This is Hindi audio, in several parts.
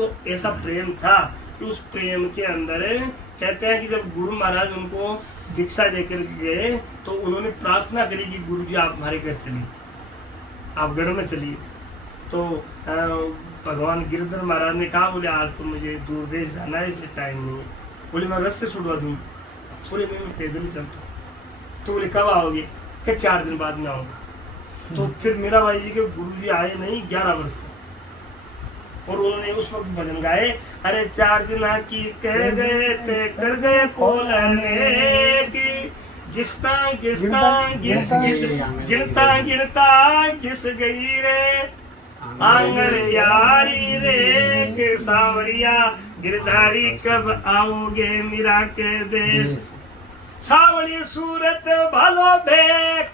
देखो ऐसा प्रेम था कि उस प्रेम के अंदर कहते हैं कि जब गुरु महाराज उनको दीक्षा देकर गए तो उन्होंने प्रार्थना करी कि गुरु जी आप हमारे घर चलिए, आप गढ़ में चलिए। तो भगवान गिरधर महाराज ने कहा, बोले आज तो मुझे दूर देश जाना है इसलिए टाइम नहीं है। बोले मैं रस से छुड़वा दूँ। बोले नहीं मैं पैदल ही चलता। तो बोले कब आओगे? कि 4 दिन बाद में आऊँगा। तो फिर मीरा बाई जी के गुरु जी आए नहीं 11 वर्ष तक, और उन्होंने उस वक्त भजन गाए, अरे 4 दिन की कह गए थे कर गए कोलने की, गिनता किस गई रे आंगन यारी रे के सांवरिया, गिरधारी कब आओगे मीरा के देश, सावरी सूरत भालो देख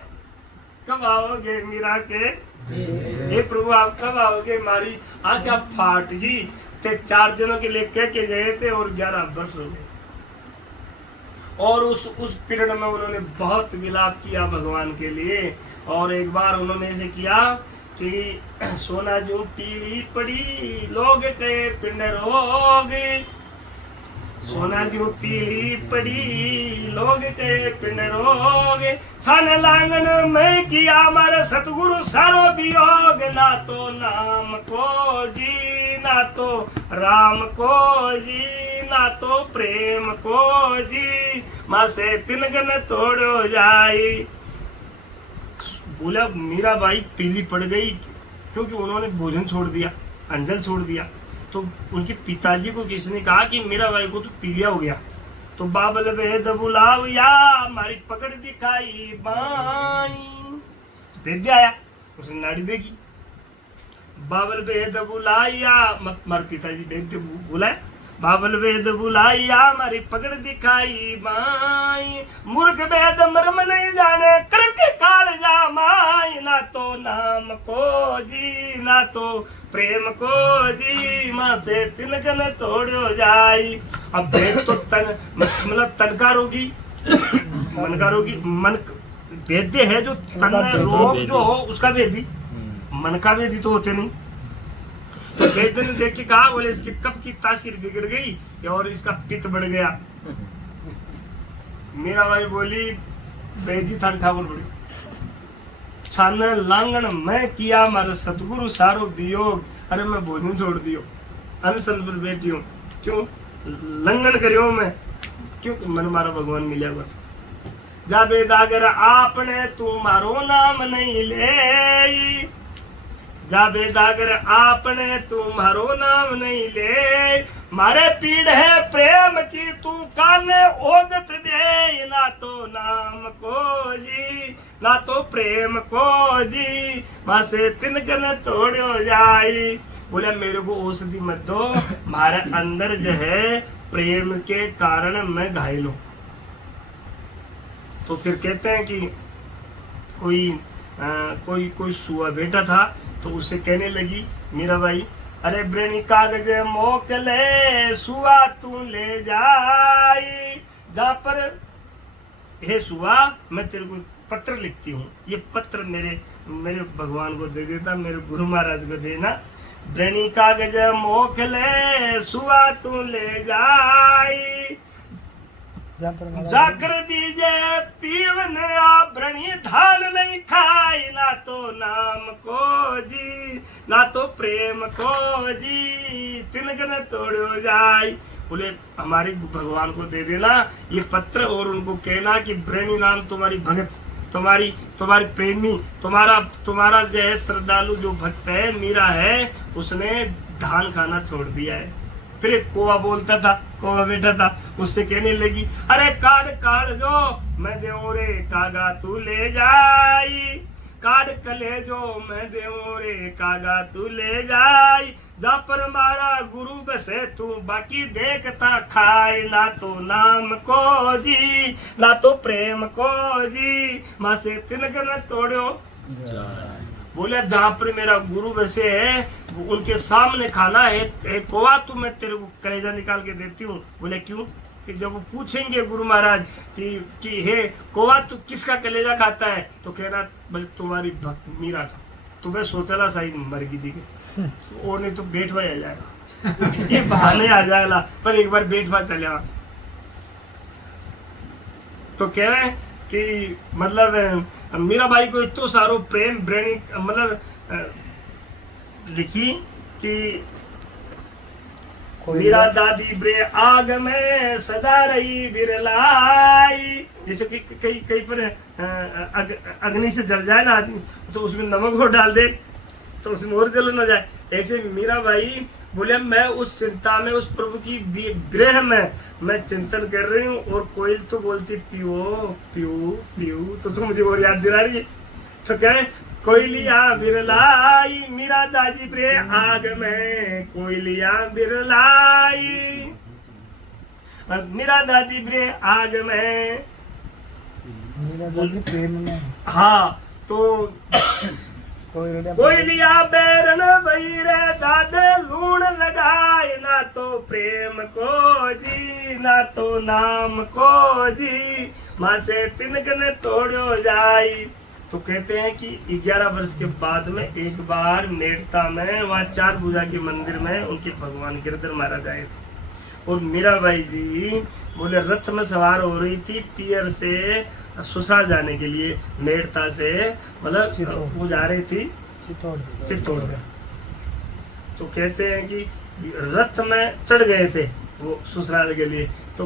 कब आओगे मीरा के, हे प्रभु आप कब आओगे? मारी आंखें फाट जी थे। 4 दिनों के लिए कह के गए थे और 11 वर्ष हो गए। और उस पीरियड में उन्होंने बहुत विलाप किया भगवान के लिए। और एक बार उन्होंने ऐसे किया कि सोना जो पीली पड़ी लोग कहे पिंड रोग, सोना जो पीली पड़ी लोग कहे पिंड रोग, छन लांगन में किया हमारे सतगुरु सारो वियोग, ना तो नाम को जी ना तो राम को जी ना तो प्रेम को जी, माँ से तिनगन तोड़ो जाई। बोला मीरा बाई पीली पड़ गई क्योंकि उन्होंने भोजन छोड़ दिया, अंजल छोड़ दिया। तो उनके पिताजी को किसने कहा कि मीरा बाई को तो पीलिया हो गया। तो बाबल वेद बुलाव या हमारी पकड़ दिखाई बाई, वैद्य आया उसने नाड़ी देखी, बाबल वेद बुलाया, मारे पिताजी वैद्य बुलाया, बाबल वेद बुलाया हमारी पकड़ दिखाई बाई, मूर्ख वेद मर्म नहीं जाने करके काल जा माई, ना तो नाम को जी ना तो प्रेम को जी, माँ से तिनकन तोड़ो जाई। अब वेद तो तन मतलब तन का रोगी मन का रोगी, मन वेद्य है जो तन रोग जो हो उसका वेदी, मन का वेदी तो होते नहीं। तो वैद्य ने देख के कहा, बोले इसके कब की तासीर बिगड़ गई और इसका पित्त बढ़ गया। मीरा बाई बोली वैद्य थान ठाकुर बड़ी छान लांगन मैं किया हमारा सतगुरु सारो वियोग, अरे मैं भोजन छोड़ दियो अनशन पर बैठी हूँ, क्यों लंघन करियो मैं, क्योंकि मन मारा भगवान मिला हुआ। जा बेदागर आपने तुम्हारो नाम नहीं ले, जा बेदागर आपने तुम्हारो नाम नहीं ले, मारे पीड़ है प्रेम की तू काने ओगत दे, ना तो नाम को जी ना तो प्रेम को जी, माँ से तिनकन तोड़ो जाई। बोले मेरे को औषधि मत दो, मारे अंदर जो है प्रेम के कारण मैं घायल हूँ। तो फिर कहते हैं कि कोई सुआ बेटा था तो उसे कहने लगी मीरा बाई, अरे ब्रेणी कागज मोकले सुआ तू ले जाई, जहाँ पर हे सुआ मैं तेरे को पत्र लिखती हूँ, ये पत्र मेरे भगवान को दे देता, मेरे गुरु महाराज को देना। ब्रेणी कागज मोकले सुआ तू ले जाई, जाकर दीजे पीवन आभरणी धान नहीं खाई, ना तो नाम को जी ना तो प्रेम को जी, तिनकन तोड़ो जाई। बोले हमारे भगवान को दे देना ये पत्र और उनको कहना कि ब्रेणी नाम तुम्हारी भगत, तुम्हारी प्रेमी, तुम्हारा जो है श्रद्धालु जो भक्त है मीरा है, उसने धान खाना छोड़ दिया है। फिर एक कौवा बोलता था, कौवा बेटा था, उससे कहने लगी, अरे काट जो मैं देऊं रे कागा तू ले जाई, काट कले जो मैं देऊं रे कागा तू ले जाई, जा पर मारा गुरु बसे तू बाकी देखता खाए, ना तो नाम को जी ना तो प्रेम को जी, माँ से तिनकन तोड़ो। बोले जहाँ पर मेरा गुरु बसे है उनके सामने खाना है, एक कौवा तू मैं तेरे को कलेजा निकाल के देती हूँ। बोले क्यों? कि जब वो पूछेंगे गुरु महाराज कि हे कौवा तू किसका कलेजा खाता है, तो कहना बोले तुम्हारी भक्त मीरा का। तो मैं सोचा ना सही मर गई थी और नहीं तो बेट आ जाएगा। ये बहाने आ जाएगा, पर एक बार बैठ बात चले तो कह रहे हैं कि मतलब मीरा बाई को इतो सारो प्रेम ब्रेणी मतलब लिखी कि मीरा दादी ब्रे आग में सदा रही बिरलाई। जैसे कि कई पर अग्नि से जल जाए ना आदमी, तो उसमें नमक और डाल दे तो उसमें और जल न जाए। ऐसे मीरा बाई बोले मैं उस चिंता में, उस प्रभु की विरह में मैं चिंतन कर रही हूँ, और कोयल तो बोलती पियो पियो पियो, तो मुझे और याद दिला रही है। तो कहे कोयलिया बिरलाई मीरा दादी प्रे आग में, कोयलिया बिरलाई मीरा दादी प्रे आग में, मीरा दादी प्रेम में। हाँ तो कोयलिया बैरन बहिरे दादे लूण लगाए, ना तो प्रेम को जी ना तो नाम को जी, माँ से तिनक ने तोड़ो जाई। तो कहते हैं कि 11 वर्ष के बाद में एक बार मेड़ता में वहाँ 4 भुजा के मंदिर में उनके भगवान गिरधर महाराज आए थे, और मीराबाई जी बोले रथ में सवार हो रही थी पियर से ससुराल जाने के लिए, मेड़ता से मतलब वो जा रही थी चित्तौड़ में। तो कहते हैं कि रथ में चढ़ गए थे वो ससुराल के लिए। तो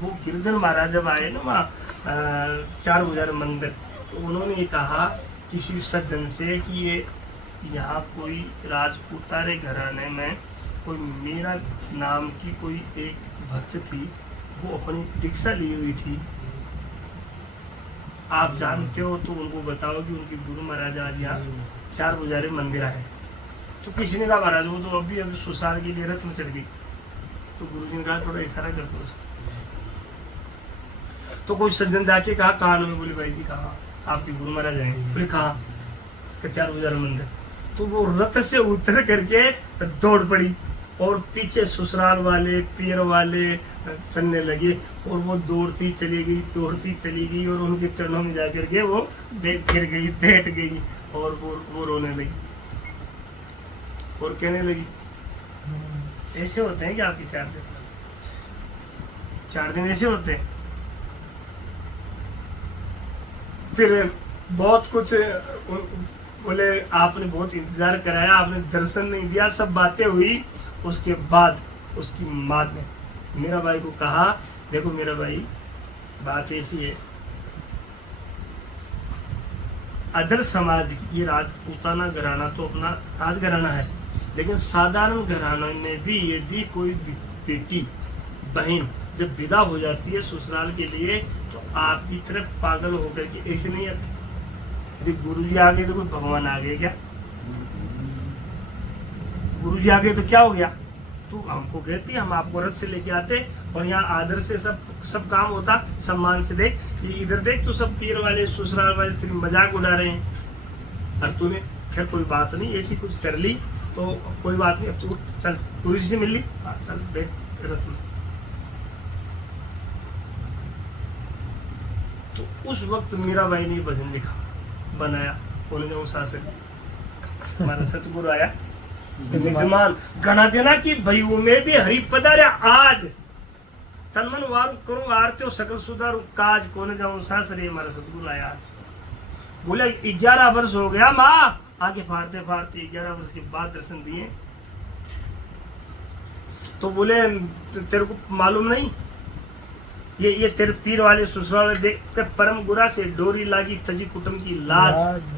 वो गिरधर महाराज जब आए ना वहाँ 4 भुजा मंदिर, तो उन्होंने ये कहा किसी सज्जन से कि ये यहाँ कोई राजपूतारे घराने में कोई मीरा नाम की कोई एक भक्त थी, वो अपनी दीक्षा ली हुई थी, आप जानते हो तो उनको बताओ कि उनके गुरु महाराज आज यहाँ 4 भुजारे मंदिर आए। तो किसी ने कहा महाराज वो तो अभी ससुराल के लिए रथ में चढ़ गई। तो गुरु जी ने कहा थोड़ा इशारा कर दो। तो कोई सज्जन जाके कहा कान में, बोले भाई जी कहा आपके गुरु महाराज आएंगे? बोले कहा 4 भुजारे मंदिर। तो वो रथ से उतर करके दौड़ पड़ी, और पीछे ससुराल वाले पीर वाले चलने लगे, और वो दौड़ती चली गई, और उनके चरणों में जाकर के वो गिर गई, बैठ गई, और वो रोने लगी और कहने लगी ऐसे होते हैं कि आपके 4 दिन ऐसे होते हैं। फिर बहुत कुछ बोले आपने बहुत इंतजार कराया, आपने दर्शन नहीं दिया, सब बातें हुई। उसके बाद उसकी माँ ने मीरा बाई को कहा देखो मीरा बाई बात ऐसी है, अदर समाज की ये राजपूताना घराना तो अपना राजघराना है, लेकिन साधारण घराना में भी यदि कोई बेटी बहन जब विदा हो जाती है ससुराल के लिए, तो आपकी तरफ पागल होकर के ऐसे नहीं आती। यदि गुरु जी आ गए तो कोई भगवान आ गए क्या? गुरु जी आ गए तो क्या हो गया? तू हमको कहती हम आपको रथ से लेके आते, और यहाँ आदर से सब काम होता, सम्मान से। देख ये इधर देख, तो सब पीर वाले ससुराल वाले तेरी मजाक उड़ा रहे हैं, और तूने खैर कोई बात नहीं ऐसी कुछ कर ली तो कोई बात नहीं, अब तू चल गुरु जी से मिल ली, चल बैठ रथ में। तो उस वक्त मीराबाई ने भजन लिखा बनाया, उन्होंने शास्त्री हमारा सतगुरु आया जमान गणा देना कि भई उम्मीद हरि पधार्या आज, तन मन वारु करूं आरत्यो सकल सुधारू काज, कोने जाऊं सासरे हमारा सतगुरु आया आज। बोले 11 वर्ष हो गया माँ, आगे फाड़ते फाड़ते 11 वर्ष के बाद दर्शन दिए। तो बोले तेरे को मालूम नहीं, ये तेरे पीर वाले ससुराल देख के परम गुरा से डोरी लागी तजी कुटुंब की लाज।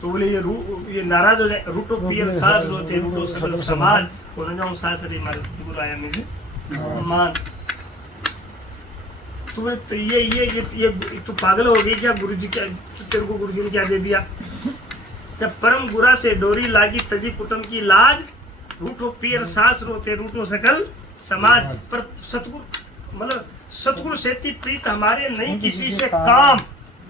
तो बोले ये नाराज हो जाए, रूटो पीर सास होते रूटो सकल समाज, कोने जाऊं सासरे हमारे सतगुरु आया मुझे मान। तो बोले तो ये तू पागल हो गई क्या? गुरु जी क्या तेरे को गुरु जी ने क्या दे दिया? क्या परम गुरा से डोरी लागी तजी कुटुंब की लाज, रूठो पीर सास रोते रूठो सकल समाज। पर सतगुरु मतलब सतगुरु सेती प्रीत हमारे नहीं किसी से काम।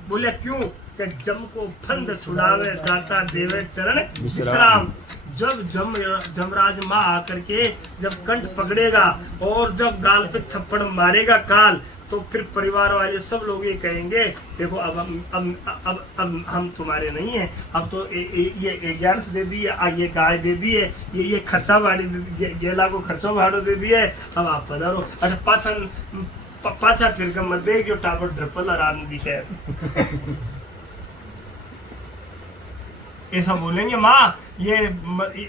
बोले क्यों? कि जम को फंद छुड़ावे दाता देवे चरण विश्राम। जब जमराज माँ आकर के जब कंठ पकड़ेगा और जब गाल पे थप्पड़ मारेगा काल, तो फिर परिवार वाले सब लोग ये कहेंगे देखो अब हम तुम्हारे नहीं हैं, अब तो ये 11 दे दी है, ये गाय दे दी है, ये खर्चा भाड़ी गेला को खर्चा भाड़ो दे दिया है, अब आप पधारो। अच्छा पाछा फिर का मत दे टावर ड्रपल आराम दिखे ऐसा बोलेंगे माँ, ये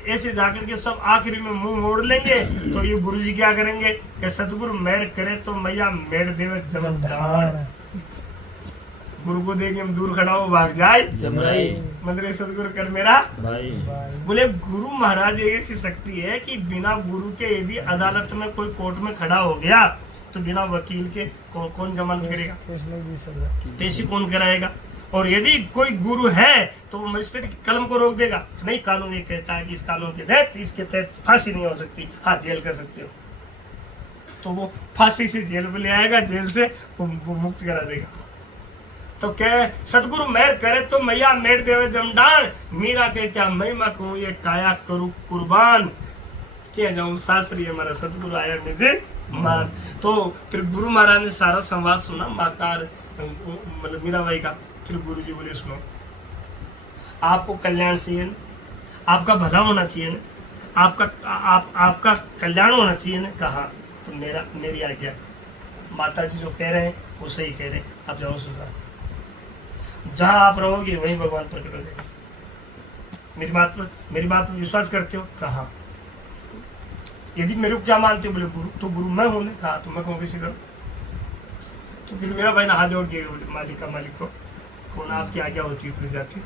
ऐसे जाकर के सब आखिरी में मुंह मोड़ लेंगे। तो ये गुरुजी क्या करेंगे कि सतगुरु मेर करे तो मैया मेड़ देवे जमदार। गुरु को देखे हम दूर खड़ा हो भाग जाए जमराई मंदिर सतगुरु कर मेरा भाई। बोले गुरु महाराज ऐसी शक्ति है कि बिना गुरु के यदि अदालत में कोई कोर्ट में खड़ा हो गया तो बिना वकील के कौन जमानत करेगा, केस नहीं जीत सकता, पेश ही कौन कराएगा। और यदि कोई गुरु है तो वो मजिस्ट्रेट की कलम को रोक देगा, नहीं कानून ये कहता है कि इस कानून के तहत इसके तहत फांसी नहीं हो सकती, हाँ जेल कर सकते हो, तो वो फांसी से जेल में ले आएगा, जेल से वो मुक्त करा देगा। तो कह सतगुरु मेहर करे तो मैया मेड़ देवे जमदान, मीरा के क्या महिमा कहूँ ये काया करूँ कुर्बान, क्या जाऊँ शास्त्री हमारा सतगुरु आया मुझे मान। तो फिर गुरु महाराज ने सारा संवाद सुना माकार मतलब मीराबाई का। फिर गुरु जी बोले सुनो, आपको कल्याण चाहिए ना, आपका भला होना चाहिए ना, आपका कल्याण होना चाहिए ना। कहा तो मेरी आज्ञा, माता जी जो कह रहे हैं वो सही कह रहे हैं, आप जाओ ससुराल, जहां आप रहोगे वहीं भगवान प्रकट हो जाएंगे। मेरी बात पर विश्वास करते हो? कहा यदि मेरे को क्या मानते हो? बोले गुरु, तो गुरु मैं हूं। कहा तो मैं कहूँ किसी करूँ? तो फिर मेरा भाई ने हाथ जोड़ के बोले मालिक का मालिक तो कौन, आपकी आज्ञा होती तो जाती।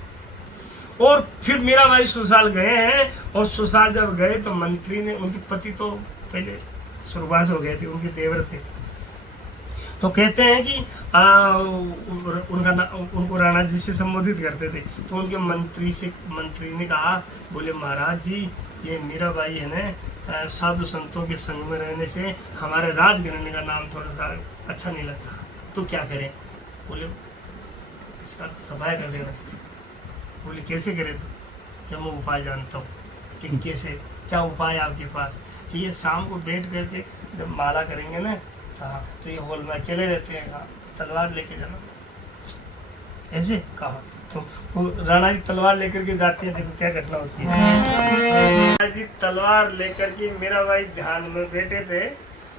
और फिर मेरा भाई ससुराल गए हैं, और ससुराल जब गए तो मंत्री ने, उनके पति तो पहले स्वर्गवास हो गए थे, उनके देवर थे, तो कहते हैं कि उनको राणा जी से संबोधित करते थे। तो उनके मंत्री ने कहा, बोले महाराज जी ये मीरा बाई है ना, साधु संतों के संग में रहने से हमारे राजघराने का नाम थोड़ा सा अच्छा नहीं लगता, तो क्या करें? बोले इसका तो सफाया कर देना चाहिए। बोले कैसे करें? तो क्या मैं उपाय जानता हूँ कि कैसे, क्या उपाय आपके पास? कि ये शाम को बैठ करके जब माला करेंगे ना, हाँ तो ये हॉल में अकेले रहते हैं, कहा तलवार लेके जाना। ऐसे कहा तो वो राणा जी तलवार लेकर के जाते हैं। देखो क्या घटना होती है। राणा जी तलवार लेकर के मेरा भाई ध्यान में बैठे थे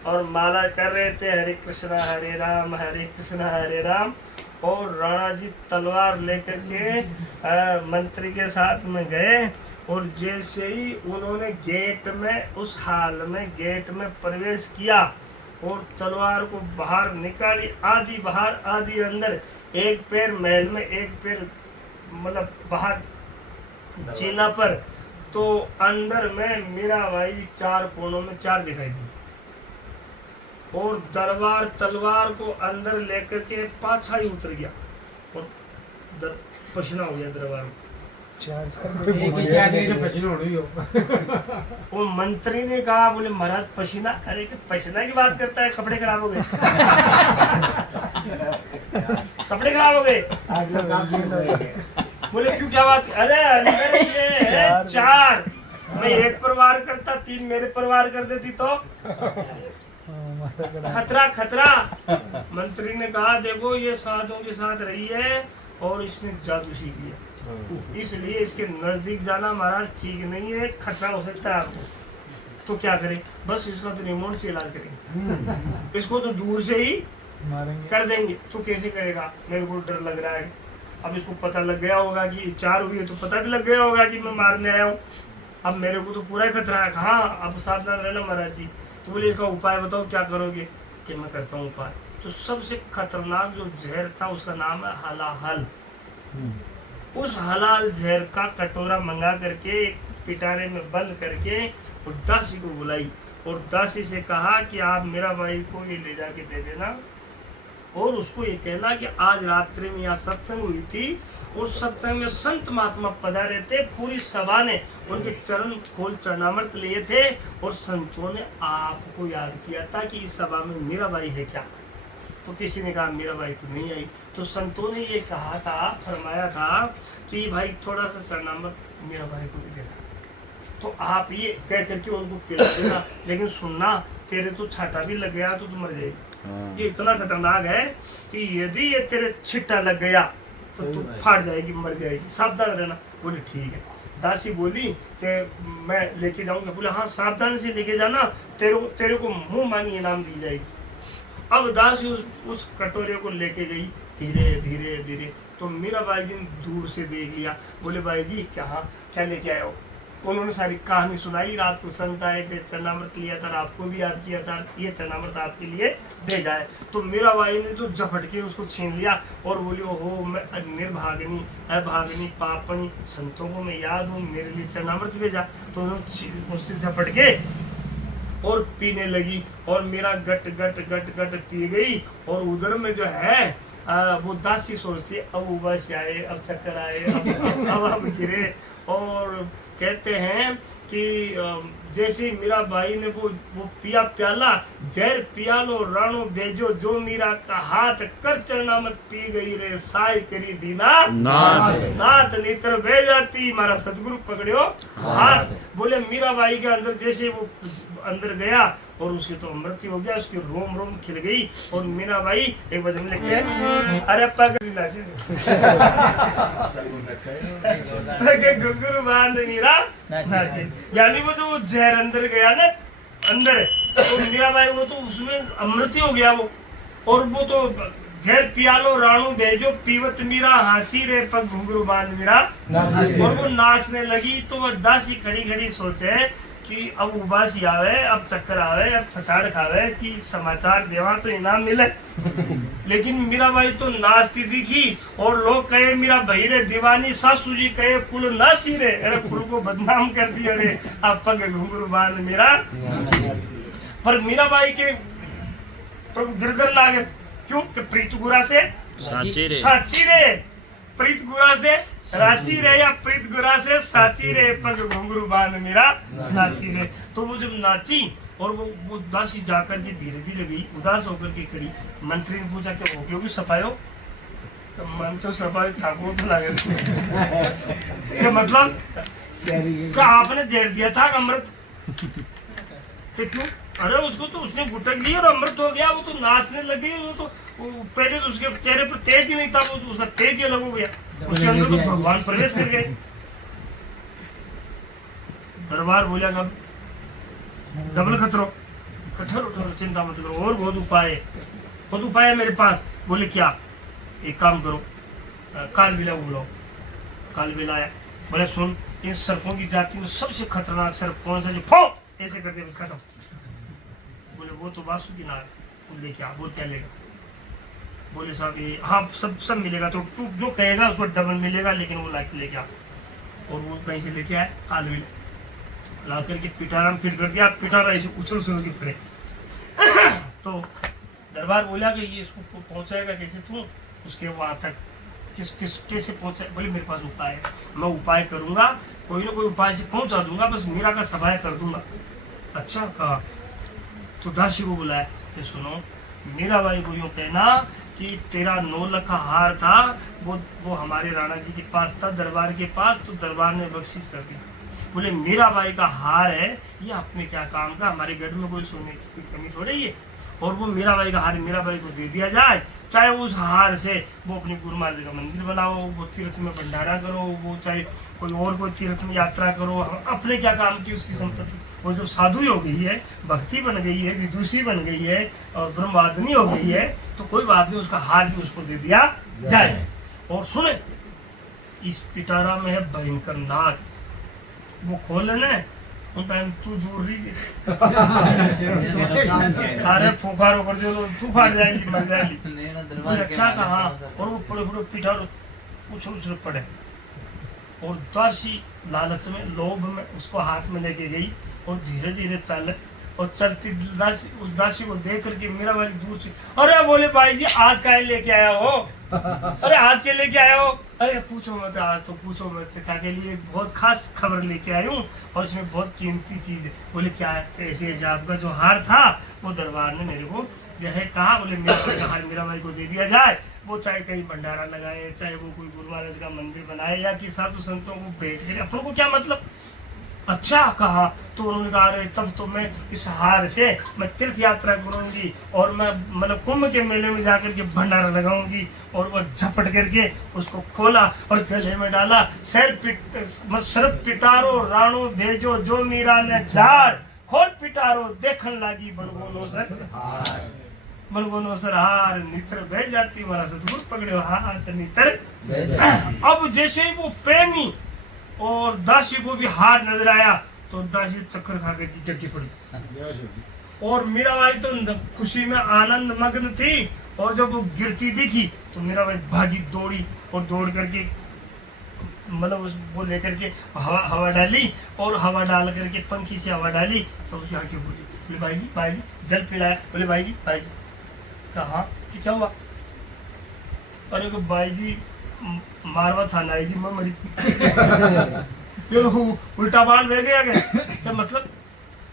और माला कर रहे थे, हरे कृष्णा हरे राम। और राणा जी तलवार लेकर के मंत्री के साथ में गए, और जैसे ही उन्होंने गेट में, उस हाल में गेट में प्रवेश किया और तलवार को बाहर निकाली, आधी बाहर आधी अंदर, एक पैर महल में, एक पैर मतलब बाहर जीना पर, तो अंदर में मीरा भाई चार कोनों में चार दिखाई दी। और दरबार तलवार को अंदर लेकर के पाछा ही उतर गया और पसीना हो गया दरबार में। वो मंत्री ने कहा, बोले महाराज पसीना? अरे पसीना की बात करता है, कपड़े खराब हो गए कपड़े खराब हो गए। बोले क्यों, क्या बात? अरे अंदर ये है चार, मैं एक परिवार करता, 3 मेरे परिवार कर देती तो खतरा। मंत्री ने कहा देखो ये साधुओं के साथ रही है और इसने जादू सीख लिया, इसलिए इसके नजदीक जाना महाराज ठीक नहीं है, खतरा हो सकता है आपको। तो क्या करें? बस इसका तो रिमोट से इलाज करेंगे, इसको तो दूर से ही मारेंगे, कर देंगे। तो कैसे करेगा? मेरे को डर लग रहा है। अब इसको पता लग गया होगा कि 4 हुई है, तो पता भी लग गया होगा कि मैं मारने आया हूँ। अब मेरे को तो पूरा ही खतरा है। हाँ अब सावधान रहना महाराज जी। तो बोले इसका उपाय बताओ, क्या करोगे? कि मैं करता हूँ उपाय। तो सबसे खतरनाक जो जहर था उसका नाम है हलाहल। उस हलाल जहर का कटोरा मंगा करके पिटारे में बंद करके और दासी को बुलाई और दासी से कहा कि आप मेरा भाई को ये ले जाके दे देना, और उसको ये कहना कि आज रात्रि में यहाँ सत्संग हुई थी, उस सत्संग में संत महात्मा पधारे थे, पूरी सभा ने उनके चरण खोल चरणामृत लिए थे, और संतों ने आपको याद किया था कि इस सभा में मेरा भाई है क्या? तो किसी ने कहा मेरा भाई तो नहीं आई। तो संतों ने ये कहा था, फरमाया था कि भाई थोड़ा सा चरणामृत मेरा भाई को भी देना। तो आप ये कह करके उनको पिला देना, लेकिन सुनना तेरे तो छाटा भी लग गया तो तू मर जाएगी। ये इतना खतरनाक है कि यदि ये तेरे छिट्टा लग गया तो तू फाड़ जाएगी, मर जाएगी, सावधान रहना। बोले ठीक है। दासी बोली कि मैं लेके जाऊंगा। बोले हाँ सावधान से लेके जाना, तेरे को मुंह मांगी इनाम दी जाएगी। अब दासी उस कटोरे को लेके गई धीरे धीरे धीरे। तो मीरा बाई जी ने दूर से देख लिया। बोले बाई जी क्या लेके आए हो? उन्होंने सारी कहानी सुनाई। रात को संत आए थे, चरणामृत लिया था, आपको भी याद किया था, ये चरणामृत आपके लिए भेजा है। तो मीरा बाई ने तो झपट के उसको छीन लिया और बोली ओहो मैं निर्भागिनी अभागिनी पापनी, संतों को मैं याद हूँ, मेरे लिए चरणामृत भेजा। तो उन्होंने उससे झपट के और पीने लगी और मेरा गट गट गट गट पी गई। और उधर में जो है वो दासी सोचती अब उबास आए, अब चक्कर आए, अब गिरे। और कहते हैं कि जैसे मीरा बाई ने वो पिया प्याला, जहर पिया लो राणो भेजो, जो मीरा का हाथ कर चरणामत पी गई रे साई करी दीना नाथ नेत्र बह जाती, मारा सदगुरु पकड़ियो हाथ। बोले मीरा बाई के अंदर जैसे वो अंदर गया और उसकी तो मृत्यु हो गया, उसकी रोम रोम खिल गई। और मीरा बाई एक वजन लिखते हैं अरे पग घुंघरू बांध मीरा नाचे, यानी वो तो वो जहर अंदर गया ना अंदर, तो मीरा बाई वो तो उसमें अमृत हो गया वो। और वो तो जहर पियालो राणू भेजो, पीवत मीरा हंसी रे पग घुंघरू बांध मीरा, और वो नाचने लगी। तो वो दासी खड़ी खड़ी सोचे कि अब उबासी आवे, अब चक्कर आवे, अब फसाड़ खावे कि समाचार देवा तो इनाम मिले। लेकिन मीराबाई तो नाचती दिखी और लोग कहे मीरा भाई रे दीवानी, सासू जी कहे कुल नासी रे, अरे कुल को बदनाम कर दिया रे, अब पग घुंघरू बांध मीरा। पर मीराबाई के प्रभु गिरधर लागे क्यों कि प्रीत गुरा से साची रे, प्रीत गुरा से राची रे या प्रीत गुरा से साची रे, पग घुंघरू बांध मीरा नाची रे। तो वो जब नाची और वो दासी जाकर के धीरे धीरे गई, उदास होकर के खड़ी। मंत्री ने पूछा कि हो क्यों सफायो? तो मन तो सफाई ठाकुर तो लगे क्या मतलब क्या आपने जहर दिया था अमृत? क्यों? अरे उसको तो उसने गुटक ली और अमृत हो गया, वो तो नाचने लगी। वो तो पहले तो उसके चेहरे पर तेज ही नहीं था, वो तो उसका तेज ही अलग हो गया, उसके अंदर तो भगवान प्रवेश कर गए। दरबार बोला कब डबल खतरो कठोर चिंता मत करो, और बहुत उपाय है मेरे पास। बोले क्या? एक काम करो, काल बिला बुलाओ। काल बिला आया। बोले सुन, इन सर्पों की जाति में सबसे खतरनाक सर्प कौन सा जो फो ऐसे कर दिया बस खत्म। बोले वो तो वासुकीनाग, तुम लेके आ। बोल क्या लेगा? बोले साहब ये हाँ सब मिलेगा, तो तू जो कहेगा उसको डबल मिलेगा, लेकिन वो लाके लेके आ। और वो कहीं से लेके आए, काल बिला ला करके पिटारा में फिट कर दिया। पिटारा ऐसे उछल के फिरे। तो दरबार बोला कि ये इसको पहुंचाएगा कैसे तू उसके वहां तक? कैसे पहुंचाए? बोले मेरे पास उपाय है, मैं उपाय करूंगा, कोई ना कोई उपाय से पहुंचा दूंगा, बस मीरा का सफाया कर दूंगा। अच्छा कहा। तो दासी को बुलाया कि सुनो, मीराबाई को यूँ कहना कि तेरा 9 लाख का हार था, वो हमारे राणा जी के पास था, दरबार के पास, तो दरबार ने बख्शिश कर दी। बोले मीराबाई का हार है, ये अपने क्या काम का, हमारे घर में कोई सोने की कोई कमी थोड़ी है। और वो मीराबाई का हार मीराबाई को दे दिया जाए, चाहे उस हार से वो अपनी गुरु महाराज का मंदिर बनाओ, वो तीर्थ में भंडारा करो, वो चाहे कोई तीर्थ में यात्रा करो, अपने क्या काम की उसकी संपत्ति। वो जब साधु हो गई है, भक्ति बन गई है, विदुषी बन गई है और ब्रह्मवादिनी हो गई है, तो कोई बात नहीं, उसका हार भी उसको दे दिया जाए। और सुने, इस पिटारा में है भयंकर नाग, वो खोलने उन टाइम तू दूर रही सारे फोकार कर दे, तू फाड़ जाएगी, मर जाएगी। अच्छा कहा। और वो पूरे पिटार उछल पड़े। और दासी लालच में, लोभ में उसको हाथ में लेके गई और धीरे धीरे चल, और चलती उस दासी को देख करके मेरा भाई दूर से, अरे बोले भाई जी आज का लेके आया हो? अरे आज के लेके आया हो? अरे पूछो मत, आज तो पूछो मत, ताकि लिए एक बहुत खास खबर लेके आई हूँ और इसमें बहुत कीमती चीज है। बोले क्या है? ऐसे ऐसे आपका जो हार था वो दरबार ने मेरे को जो है कहा, बोले मेरा हार मेरा भाई को दे दिया जाए, वो चाहे कहीं भंडारा लगाए, चाहे वो कोई गुरु महाराज का मंदिर बनाए, या कि साधु संतों को भेंट करे, अपन को क्या मतलब। अच्छा कहा। तो उन्होंने कहा अरे तब तो मैं इस हार से मैं तीर्थ यात्रा करूंगी और मैं मतलब कुंभ के मेले में जाकर के भंडारा लगाऊंगी। और वो झपट करके उसको खोला और गले में डाला। शरद पिटारो राणो भेजो जो मीरा ने जार, खोल पिटारो देखन लागी बनगोनो सर बनगोनो सर हार नितर बह जाती मारा सतगुरु पकड़ो हाथ नितर। अब जैसे ही वो प्रेमी और दासी को भी हार नजर आया तो दासी चक्कर खा के गिरती पड़ी। और मीराबाई तो खुशी में आनंद मग्न थी और जब वो गिरती दिखी तो मीराबाई भागी दौड़ी और दौड़ करके मतलब वो लेकर के हवा डाली और हवा डाल करके पंखी से हवा डाली। तो उसकी आंखें बोली भाई जी जल पिलाया। बोले भाई जी कहा कि क्या हुआ? अरे को भाई जी मारवा थाना है जी मैं मरी। ये उल्टा बाण बह गया क्या मतलब?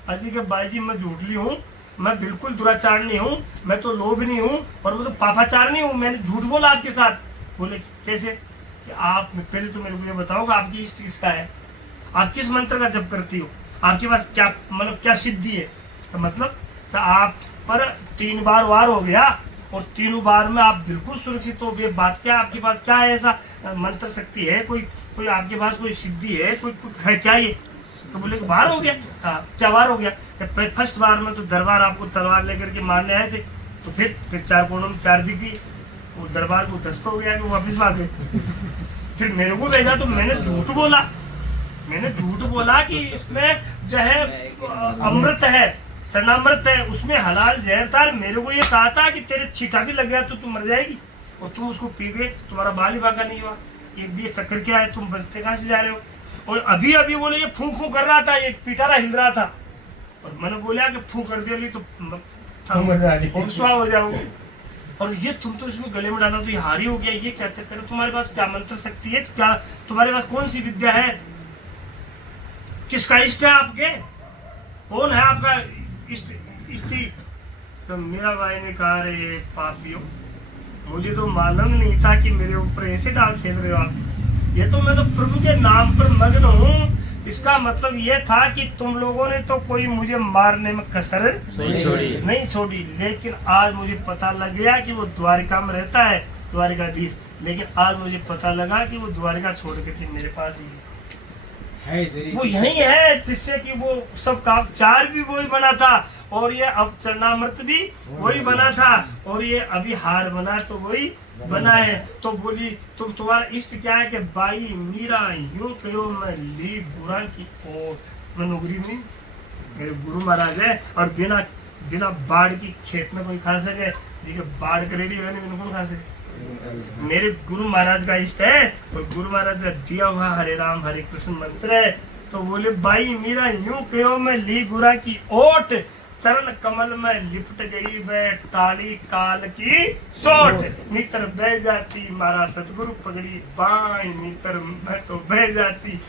अजी के भाई जी मैं झूठली हूँ, मैं बिल्कुल दुराचार नहीं हूँ, मैं तो लोभ नहीं हूँ और मैं तो पापाचार नहीं हूँ, मैंने झूठ बोला आपके साथ। बोले कैसे? कि आप पहले तो मेरे को ये बताओगे आपकी इष्ट किसका है, आप किस मंत्र का जप करती हो, आपके पास क्या मतलब क्या सिद्धि है? तो मतलब तो आप पर 3 बार वार हो गया और 3 बार में आप बिल्कुल सुरक्षित हो गए। बात क्या आपके पास क्या है, ऐसा मंत्र शक्ति है, कोई आपके पास कोई सिद्धि है, कोई है क्या ये? तो बोले बार हो गया। हाँ क्या बार हो गया? फर्स्ट बार में तो दरबार आपको तलवार लेकर के मारने आए थे, तो फिर 4 कोनों में 4 दिखी, वो दरबार को दस्त हो गया कि वापिस भाग गए। फिर मेरे को भेजा तो मैंने झूठ बोला कि इसमें जो है अमृत है, चरणामृत है, उसमें हलाल जहर था। मेरे को ये कहा था कि तेरे छींटा भी लग गया तो तुम मर जाएगी और तुम उसको पी गए, तुम्हारा बाल ही बाका नहीं हुआ। एक भी ये चक्कर क्या है, तुम बचते कहाँ से जा रहे हो? और अभी बोले ये फूंक फूंक कर रहा था, ये पिटारा हिल रहा था और मैंने बोला कि फूंक कर दिया तो स्वाहा हो जाओगे। और ये तुम तो इसमें गले में डाला तो ये हारी हो गया, ये क्या चक्कर है? तुम्हारे पास क्या मंत्र शक्ति है? क्या तुम्हारे पास कौन सी विद्या है? किसका इष्ट है आपके? कौन है आपका इष्टि? तो मेरा भाई ने कहा रे पापियों, मुझे तो मालूम नहीं था कि मेरे ऊपर ऐसे डाल खेल रहे हो आप। ये तो मैं तो प्रभु के नाम पर मग्न हूँ। इसका मतलब ये था कि तुम लोगों ने तो कोई मुझे मारने में कसर नहीं छोड़ी। लेकिन आज मुझे पता लग गया कि वो द्वारिका में रहता है, द्वारिकाधीश। लेकिन आज मुझे पता लगा कि वो द्वारिका छोड़ करके मेरे पास ही है, वो यही है, जिससे कि वो सब काम चार भी वही बना था और ये अब चरणामृत भी वही बना था और ये अभी हार बना तो वही बना है। तो बोली तुम्हारा इष्ट क्या है? कि बाई मीरा यूं कहो मैं ली बुरा की ओर। मैं नौकरी नहीं, मेरे गुरु महाराज है और बिना बाढ़ की खेत में कोई खा सके, देखिए बाढ़ का रेडी मैंने कौन खा सके? मेरे गुरु महाराज का इष्ट है और गुरु महाराज का दिया हुआ हरे राम हरे कृष्ण मंत्र है। तो बोले बाई मीरा यूं कहो मैं ली बुरा की ओट, चरण कमल में लिपट गई वे टाली काल की चोट, नितर बह जाती मारा सतगुरु पगड़ी बाई नितर मैं तो बह जाती।